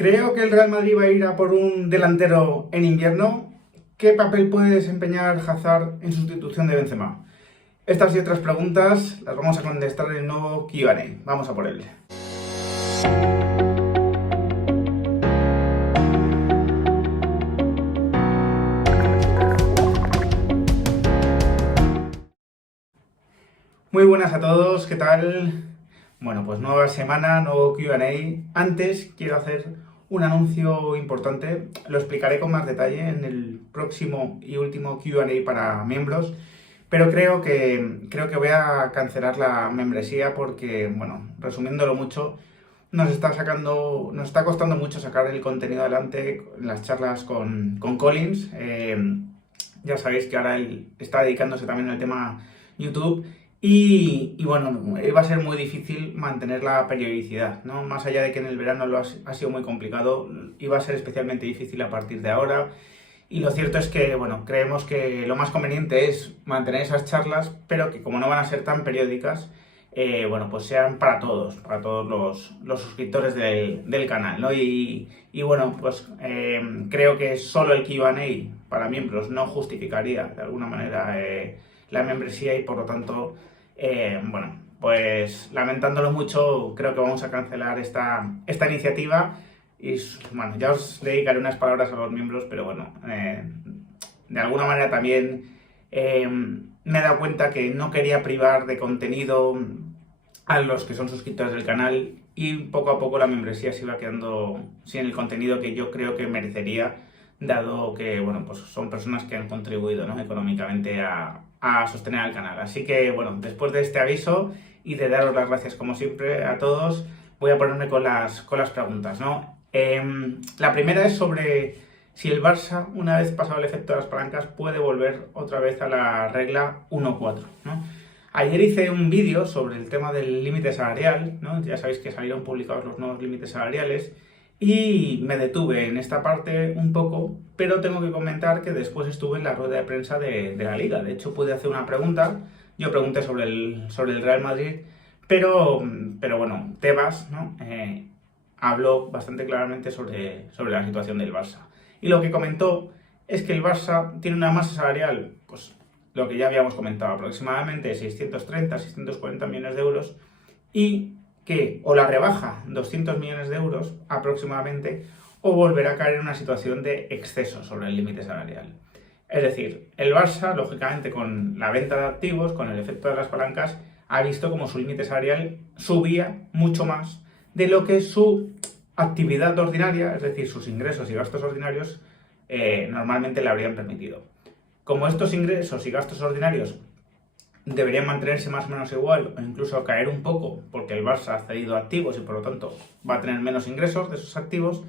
Creo que el Real Madrid va a ir a por un delantero en invierno. ¿Qué papel puede desempeñar Hazard en sustitución de Benzema? Estas y otras preguntas las vamos a contestar en el nuevo Q&A. Vamos a por él. Muy buenas a todos, ¿qué tal? Bueno, pues nueva semana, nuevo Q&A. Antes quiero hacer un anuncio importante, lo explicaré con más detalle en el próximo y último Q&A para miembros, pero creo que voy a cancelar la membresía porque, bueno, resumiéndolo mucho, nos está costando mucho sacar el contenido adelante en las charlas con Collins. Ya sabéis que ahora él está dedicándose también al tema YouTube. Y bueno, va a ser muy difícil mantener la periodicidad, ¿no? Más allá de que en el verano ha sido muy complicado, iba a ser especialmente difícil a partir de ahora. Y lo cierto es que, bueno, creemos que lo más conveniente es mantener esas charlas, pero que como no van a ser tan periódicas, bueno, pues sean para todos los suscriptores del canal, ¿no? Y bueno, pues creo que solo el Q&A para miembros no justificaría de alguna manera la membresía y por lo tanto, bueno, pues lamentándolo mucho, creo que vamos a cancelar esta iniciativa y bueno, ya os dedicaré unas palabras a los miembros, pero bueno, de alguna manera también me he dado cuenta que no quería privar de contenido a los que son suscriptores del canal y poco a poco la membresía se iba quedando sin el contenido que yo creo que merecería, dado que, bueno, pues son personas que han contribuido, ¿no?, económicamente a sostener al canal. Así que, bueno, después de este aviso y de daros las gracias como siempre a todos, voy a ponerme con las preguntas, ¿no? La primera es sobre si el Barça, una vez pasado el efecto de las palancas, puede volver otra vez a la regla 1-4, ¿no? Ayer hice un vídeo sobre el tema del límite salarial, ¿no? Ya sabéis que salieron publicados los nuevos límites salariales y me detuve en esta parte un poco, pero tengo que comentar que después estuve en la rueda de prensa de la Liga. De hecho, pude hacer una pregunta. Yo pregunté sobre el Real Madrid, pero bueno, Tebas, ¿no?, habló bastante claramente sobre la situación del Barça. Y lo que comentó es que el Barça tiene una masa salarial, pues lo que ya habíamos comentado, aproximadamente 630, 640 millones de euros, y que o la rebaja 200 millones de euros aproximadamente, o volverá a caer en una situación de exceso sobre el límite salarial. Es decir, el Barça, lógicamente, con la venta de activos, con el efecto de las palancas, ha visto como su límite salarial subía mucho más de lo que su actividad ordinaria, es decir, sus ingresos y gastos ordinarios, normalmente le habrían permitido. Como estos ingresos y gastos ordinarios deberían mantenerse más o menos igual o incluso caer un poco porque el Barça ha cedido activos y por lo tanto va a tener menos ingresos de esos activos,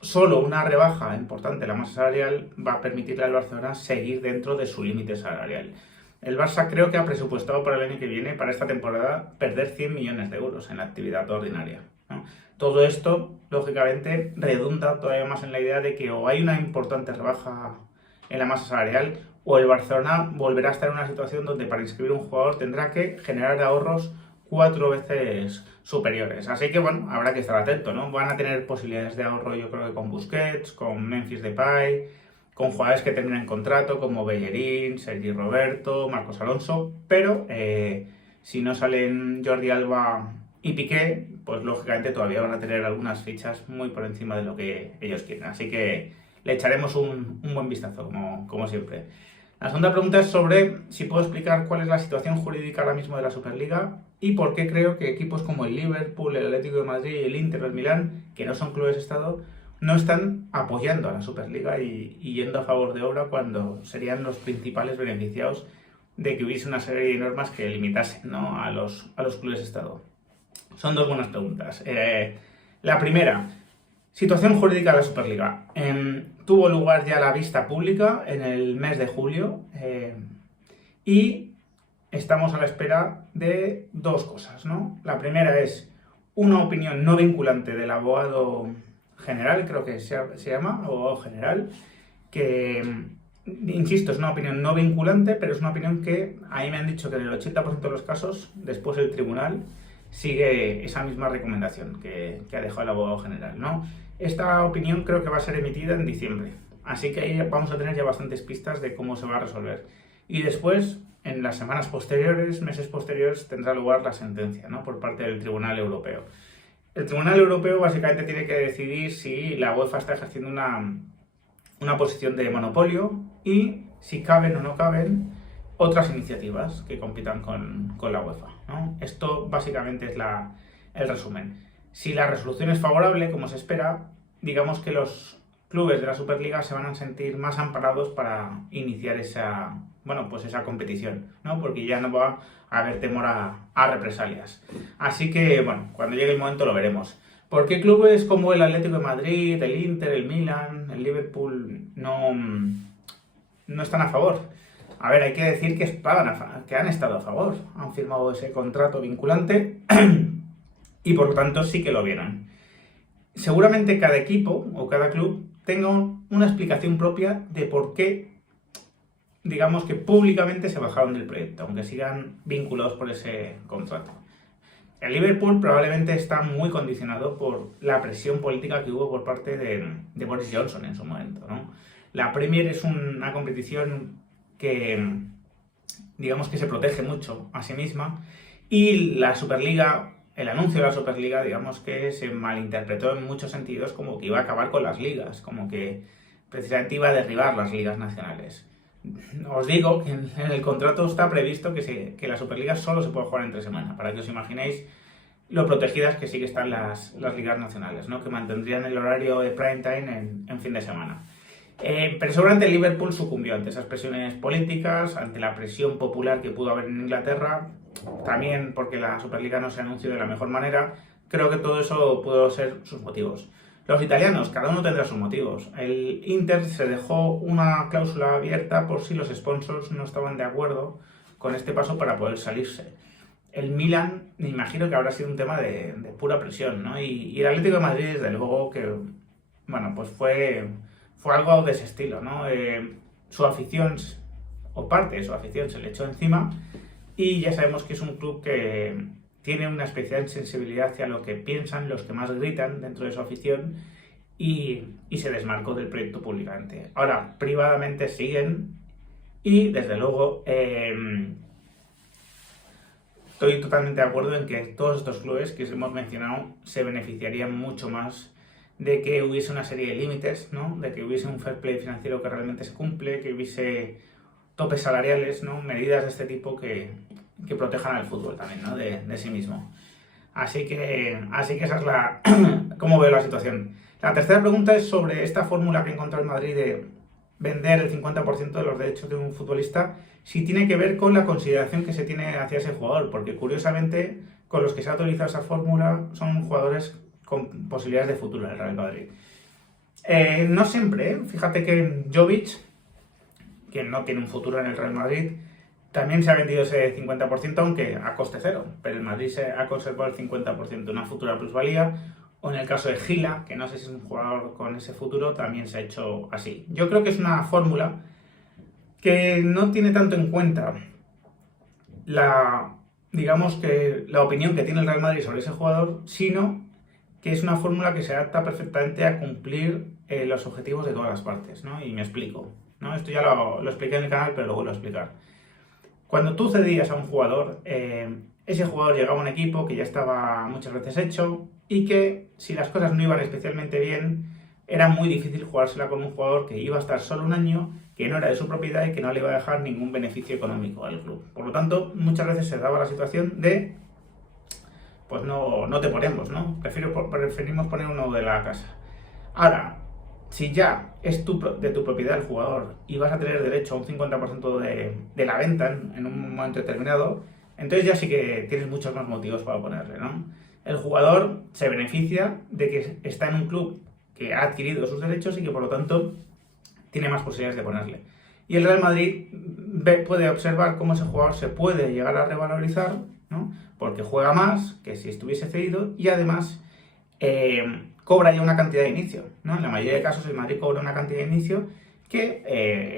solo una rebaja importante de la masa salarial va a permitirle al Barcelona seguir dentro de su límite salarial. El Barça creo que ha presupuestado para el año que viene, para esta temporada, perder 100 millones de euros en la actividad ordinaria, ¿no? Todo esto, lógicamente, redunda todavía más en la idea de que o hay una importante rebaja en la masa salarial o el Barcelona volverá a estar en una situación donde para inscribir un jugador tendrá que generar ahorros 4 veces superiores. Así que, bueno, habrá que estar atento, ¿no? Van a tener posibilidades de ahorro, yo creo que con Busquets, con Memphis Depay, con jugadores que terminan contrato como Bellerín, Sergi Roberto, Marcos Alonso, pero si no salen Jordi Alba y Piqué, pues lógicamente todavía van a tener algunas fichas muy por encima de lo que ellos quieren. Así que le echaremos un buen vistazo, como siempre. La segunda pregunta es sobre si puedo explicar cuál es la situación jurídica ahora mismo de la Superliga y por qué creo que equipos como el Liverpool, el Atlético de Madrid, el Inter, el Milán, que no son clubes de Estado, no están apoyando a la Superliga y yendo a favor de obra cuando serían los principales beneficiados de que hubiese una serie de normas que limitasen, ¿no?, a los clubes de Estado. Son dos buenas preguntas. La primera, situación jurídica de la Superliga. Tuvo lugar ya la vista pública en el mes de julio y estamos a la espera de dos cosas, ¿no? La primera es una opinión no vinculante del abogado general, creo que se llama, abogado general, que, insisto, es una opinión no vinculante, pero es una opinión que a mí me han dicho que en el 80% de los casos, después el tribunal sigue esa misma recomendación que ha dejado el abogado general, ¿no? Esta opinión creo que va a ser emitida en diciembre, así que ahí vamos a tener ya bastantes pistas de cómo se va a resolver. Y después, en las semanas posteriores, meses posteriores, tendrá lugar la sentencia, ¿no? Por parte del Tribunal Europeo. El Tribunal Europeo básicamente tiene que decidir si la UEFA está ejerciendo una posición de monopolio y si caben o no caben otras iniciativas que compitan con la UEFA, ¿no? Esto básicamente es el resumen. Si la resolución es favorable, como se espera, digamos que los clubes de la Superliga se van a sentir más amparados para iniciar esa competición, ¿no? Porque ya no va a haber temor a represalias. Así que, bueno, cuando llegue el momento lo veremos. ¿Por qué clubes como el Atlético de Madrid, el Inter, el Milan, el Liverpool no están a favor? A ver, hay que decir que han estado a favor, han firmado ese contrato vinculante y por lo tanto sí que lo vieron. Seguramente cada equipo o cada club tenga una explicación propia de por qué, digamos que públicamente se bajaron del proyecto, aunque sigan vinculados por ese contrato. El Liverpool probablemente está muy condicionado por la presión política que hubo por parte de Boris Johnson en su momento, ¿no? La Premier es una competición que, digamos que se protege mucho a sí misma, y la Superliga, el anuncio de la Superliga, digamos que se malinterpretó en muchos sentidos como que iba a acabar con las ligas, como que precisamente iba a derribar las ligas nacionales. Os digo que en el contrato está previsto que la Superliga solo se puede jugar entre semana, para que os imaginéis lo protegidas que sí que están las ligas nacionales, ¿no? Que mantendrían el horario de prime time en fin de semana. Pero seguramente el Liverpool sucumbió ante esas presiones políticas, ante la presión popular que pudo haber en Inglaterra, también porque la Superliga no se anunció de la mejor manera. Creo que todo eso pudo ser sus motivos. Los italianos, cada uno tendrá sus motivos. El Inter se dejó una cláusula abierta por si los sponsors no estaban de acuerdo con este paso para poder salirse. El Milan, me imagino que habrá sido un tema de pura presión, ¿no? Y el Atlético de Madrid, desde luego, que, bueno, pues fue algo de ese estilo, ¿no? Su afición, o parte de su afición, se le echó encima, y ya sabemos que es un club que tiene una especial sensibilidad hacia lo que piensan los que más gritan dentro de su afición, y se desmarcó del proyecto públicamente. Ahora, privadamente siguen, y desde luego estoy totalmente de acuerdo en que todos estos clubes que hemos mencionado se beneficiarían mucho más de que hubiese una serie de límites, ¿no? De que hubiese un fair play financiero que realmente se cumple, que hubiese topes salariales, ¿no? Medidas de este tipo que protejan al fútbol también, ¿no? De sí mismo. Así que esa es cómo veo la situación. La tercera pregunta es sobre esta fórmula que encontró el Madrid de vender el 50% de los derechos de un futbolista, si tiene que ver con la consideración que se tiene hacia ese jugador, porque curiosamente con los que se ha autorizado esa fórmula son jugadores con posibilidades de futuro en el Real Madrid. No siempre, ¿eh? Fíjate que Jovic, que no tiene un futuro en el Real Madrid, también se ha vendido ese 50%, aunque a coste cero, pero el Madrid se ha conservado el 50%, una futura plusvalía. O en el caso de Gila, que no sé si es un jugador con ese futuro, también se ha hecho así. Yo creo que es una fórmula que no tiene tanto en cuenta digamos que la opinión que tiene el Real Madrid sobre ese jugador, sino que es una fórmula que se adapta perfectamente a cumplir los objetivos de todas las partes, ¿no? Y me explico, ¿no? Esto ya lo expliqué en el canal, pero lo vuelvo a explicar. Cuando tú cedías a un jugador, ese jugador llegaba a un equipo que ya estaba muchas veces hecho, y que si las cosas no iban especialmente bien, era muy difícil jugársela con un jugador que iba a estar solo un año, que no era de su propiedad y que no le iba a dejar ningún beneficio económico al club. Por lo tanto, muchas veces se daba la situación de, pues no te ponemos, ¿no? Preferimos poner uno de la casa. Ahora, si ya es de tu propiedad el jugador y vas a tener derecho a un 50% de la venta en un momento determinado, entonces ya sí que tienes muchos más motivos para ponerle, ¿no? El jugador se beneficia de que está en un club que ha adquirido sus derechos y que por lo tanto tiene más posibilidades de ponerle. Y el Real Madrid puede observar cómo ese jugador se puede llegar a revalorizar, ¿no? Porque juega más que si estuviese cedido, y además cobra ya una cantidad de inicio, ¿no? En la mayoría de casos el Madrid cobra una cantidad de inicio que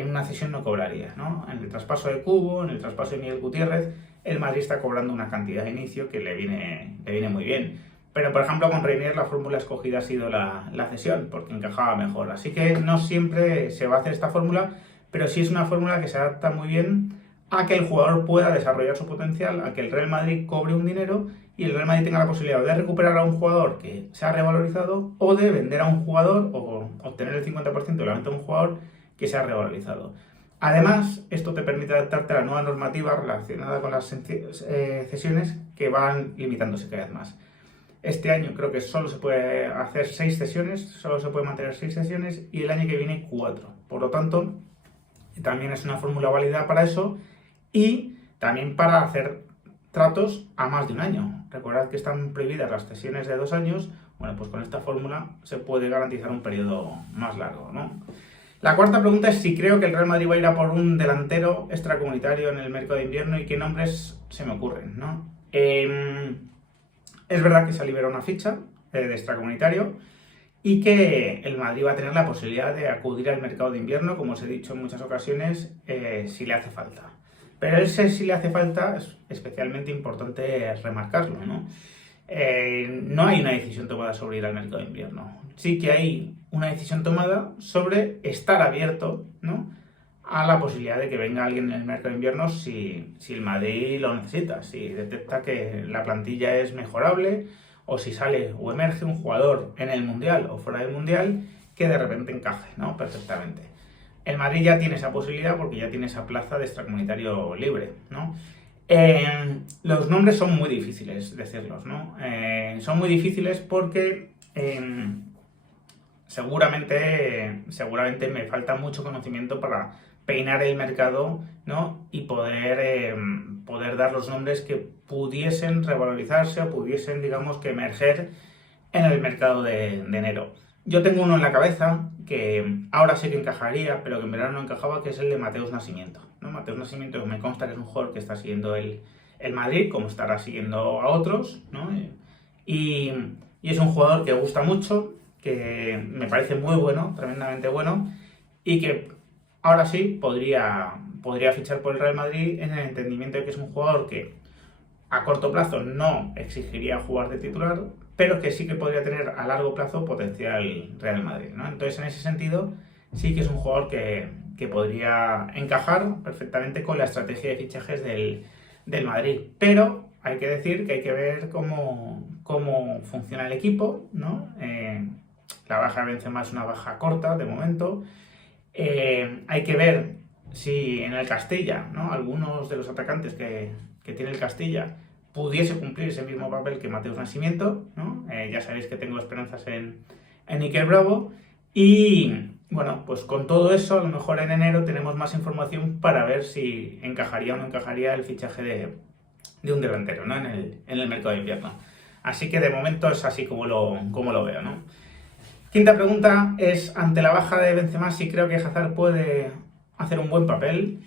en una cesión no cobraría, ¿no? En el traspaso de Cubo, en el traspaso de Miguel Gutiérrez, el Madrid está cobrando una cantidad de inicio que le viene muy bien. Pero, por ejemplo, con Reinier la fórmula escogida ha sido la cesión, porque encajaba mejor. Así que no siempre se va a hacer esta fórmula, pero sí es una fórmula que se adapta muy bien a que el jugador pueda desarrollar su potencial, a que el Real Madrid cobre un dinero y el Real Madrid tenga la posibilidad de recuperar a un jugador que se ha revalorizado o de vender a un jugador o obtener el 50% de la venta de un jugador que se ha revalorizado. Además, esto te permite adaptarte a la nueva normativa relacionada con las cesiones que van limitándose cada vez más. Este año creo que solo se puede hacer 6 sesiones, solo se puede mantener 6 sesiones y el año que viene 4. Por lo tanto, también es una fórmula válida para eso y también para hacer tratos a más de un año. Recordad que están prohibidas las cesiones de 2 años. Bueno, pues con esta fórmula se puede garantizar un periodo más largo, ¿no? La cuarta pregunta es si creo que el Real Madrid va a ir a por un delantero extracomunitario en el mercado de invierno y qué nombres se me ocurren, ¿no? Es verdad que se ha liberado una ficha de extracomunitario y que el Madrid va a tener la posibilidad de acudir al mercado de invierno, como os he dicho en muchas ocasiones, si le hace falta. Pero ese si le hace falta es especialmente importante remarcarlo, ¿no? No hay una decisión tomada sobre ir al mercado de invierno. Sí que hay una decisión tomada sobre estar abierto, ¿no?, a la posibilidad de que venga alguien en el mercado de invierno si el Madrid lo necesita, si detecta que la plantilla es mejorable o si sale o emerge un jugador en el Mundial o fuera del Mundial que de repente encaje, ¿no?, perfectamente. El Madrid ya tiene esa posibilidad porque ya tiene esa plaza de extracomunitario libre, ¿no? Los nombres son muy difíciles decirlos, ¿no? Son muy difíciles porque seguramente me falta mucho conocimiento para peinar el mercado, ¿no?, y poder dar los nombres que pudiesen revalorizarse o pudiesen, digamos, que emerger en el mercado de enero. Yo tengo uno en la cabeza que ahora sé que encajaría, pero que en verano no encajaba, que es el de Mateus Nascimento, ¿no? Mateus Nascimento me consta que es un jugador que está siguiendo el Madrid, como estará siguiendo a otros, ¿no? Y es un jugador que gusta mucho, que me parece muy bueno, tremendamente bueno, y que ahora sí podría fichar por el Real Madrid en el entendimiento de que es un jugador que a corto plazo no exigiría jugar de titular, pero que sí que podría tener a largo plazo potencial Real Madrid, ¿no? Entonces, en ese sentido, sí que es un jugador que podría encajar perfectamente con la estrategia de fichajes del Madrid. Pero hay que decir que hay que ver cómo funciona el equipo, ¿no? La baja de Benzema es una baja corta de momento. Hay que ver si en el Castilla, ¿no?, algunos de los atacantes que tiene el Castilla pudiese cumplir ese mismo papel que Mateus Nascimento, ¿no? Ya sabéis que tengo esperanzas en Iker Bravo y bueno, pues con todo eso a lo mejor en enero tenemos más información para ver si encajaría o no encajaría el fichaje de un delantero, ¿no?, en el mercado de invierno. Así que de momento es así como lo veo, ¿no? Quinta pregunta es, ante la baja de Benzema, si creo que Hazard puede hacer un buen papel.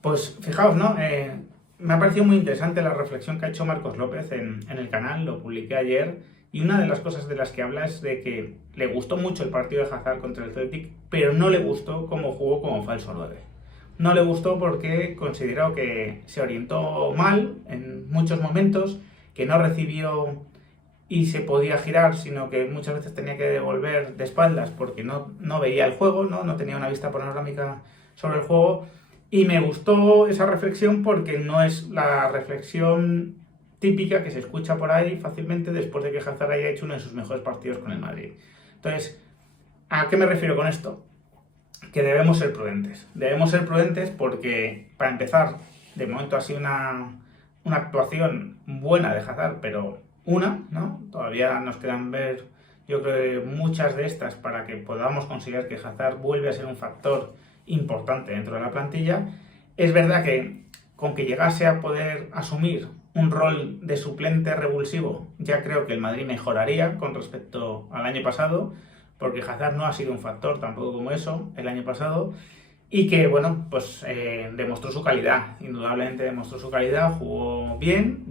Pues fijaos, ¿no? Me ha parecido muy interesante la reflexión que ha hecho Marcos López en el canal, lo publiqué ayer, y una de las cosas de las que habla es de que le gustó mucho el partido de Hazard contra el Celtic, pero no le gustó cómo jugó como falso 9. No le gustó porque consideró que se orientó mal en muchos momentos, que no recibió y se podía girar, sino que muchas veces tenía que devolver de espaldas porque no veía el juego, no tenía una vista panorámica sobre el juego. Y me gustó esa reflexión porque no es la reflexión típica que se escucha por ahí fácilmente después de que Hazard haya hecho uno de sus mejores partidos con el Madrid. Entonces, ¿a qué me refiero con esto? Que debemos ser prudentes. Debemos ser prudentes porque, para empezar, de momento ha sido una actuación buena de Hazard, pero ¿no? Todavía nos quedan ver, yo creo, muchas de estas para que podamos conseguir que Hazard vuelva a ser un factor importante dentro de la plantilla. Es verdad que con que llegase a poder asumir un rol de suplente revulsivo, ya creo que el Madrid mejoraría con respecto al año pasado, porque Hazard no ha sido un factor tampoco como eso el año pasado, y que, bueno, pues demostró su calidad, indudablemente demostró su calidad, jugó bien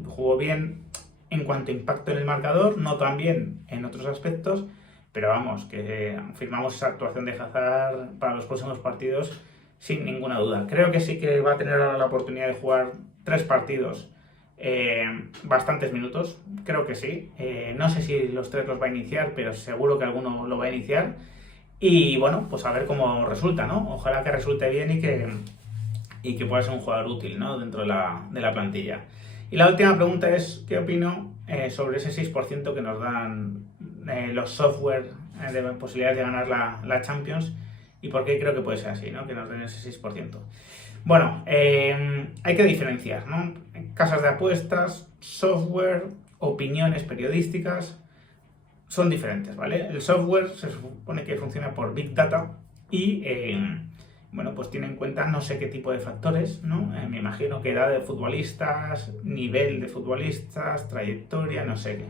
en cuanto a impacto en el marcador, no tan bien en otros aspectos, pero vamos, que firmamos esa actuación de Hazard para los próximos partidos sin ninguna duda. Creo que sí que va a tener ahora la oportunidad de jugar 3 partidos bastantes minutos, creo que sí. No sé si los 3 los va a iniciar, pero seguro que alguno lo va a iniciar. Y bueno, pues a ver cómo resulta, ¿no? Ojalá que resulte bien y que pueda ser un jugador útil, ¿no? Dentro de la plantilla. Y la última pregunta es, ¿qué opino sobre ese 6% que nos dan los software de posibilidades de ganar la Champions? ¿Y por qué creo que puede ser así, ¿no? Que nos den ese 6%. Bueno, hay que diferenciar, ¿no? Casas de apuestas, software, opiniones periodísticas, son diferentes, ¿vale? El software se supone que funciona por Big Data y, bueno, pues tiene en cuenta no sé qué tipo de factores, ¿no? Me imagino que edad de futbolistas, nivel de futbolistas, trayectoria, no sé qué.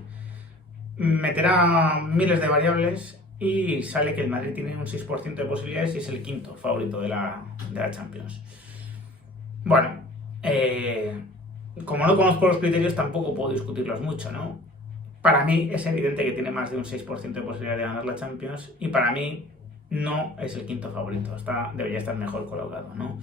Meterá miles de variables y sale que el Madrid tiene un 6% de posibilidades y es el quinto favorito de la Champions. Bueno, como no conozco los criterios tampoco puedo discutirlos mucho, ¿no? Para mí es evidente que tiene más de un 6% de posibilidad de ganar la Champions y para mí no es el quinto favorito, debería estar mejor colocado, ¿no?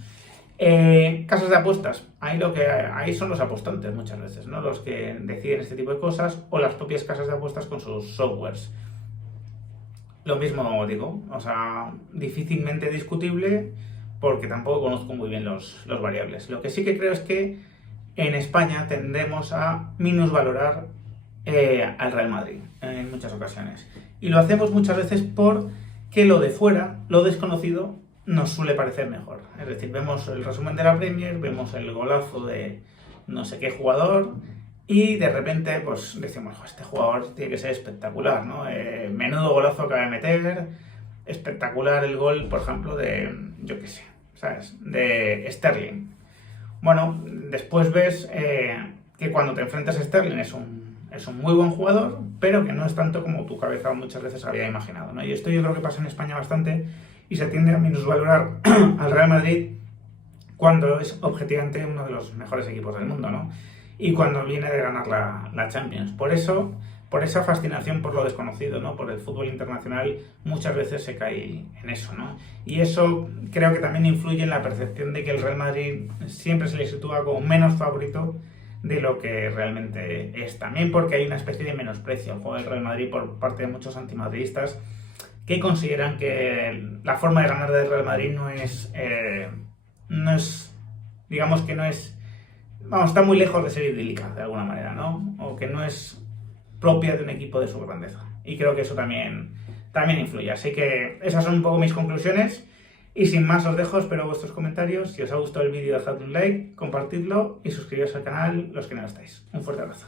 Casas de apuestas, ahí son los apostantes muchas veces, ¿no? Los que deciden este tipo de cosas o las propias casas de apuestas con sus softwares. Lo mismo digo, o sea, difícilmente discutible porque tampoco conozco muy bien los variables. Lo que sí que creo es que en España tendemos a minusvalorar al Real Madrid en muchas ocasiones. Y lo hacemos muchas veces porque lo de fuera, lo desconocido, nos suele parecer mejor. Es decir, vemos el resumen de la Premier, vemos el golazo de no sé qué jugador y de repente pues decimos, este jugador tiene que ser espectacular, ¿no? Menudo golazo acaba de meter, espectacular el gol, por ejemplo, de, yo qué sé, ¿sabes? De Sterling. Bueno, después ves que cuando te enfrentas a Sterling es un muy buen jugador, pero que no es tanto como tu cabeza muchas veces había imaginado, ¿no? Y esto yo creo que pasa en España bastante y se tiende a minusvalorar al Real Madrid cuando es objetivamente uno de los mejores equipos del mundo, ¿no? Y cuando viene de ganar la Champions. Por esa fascinación por lo desconocido, ¿no? Por el fútbol internacional, muchas veces se cae en eso, ¿no? Y eso creo que también influye en la percepción de que el Real Madrid siempre se le sitúa como menos favorito de lo que realmente es. También porque hay una especie de menosprecio al juego del Real Madrid por parte de muchos antimadridistas que consideran que la forma de ganar del Real Madrid no es, digamos que no es, vamos, está muy lejos de ser idílica de alguna manera, ¿no? O que no es propia de un equipo de su grandeza. Y creo que eso también influye. Así que esas son un poco mis conclusiones. Y sin más os dejo, espero vuestros comentarios. Si os ha gustado el vídeo, dejad un like, compartidlo y suscribiros al canal los que no lo estáis. Un fuerte abrazo.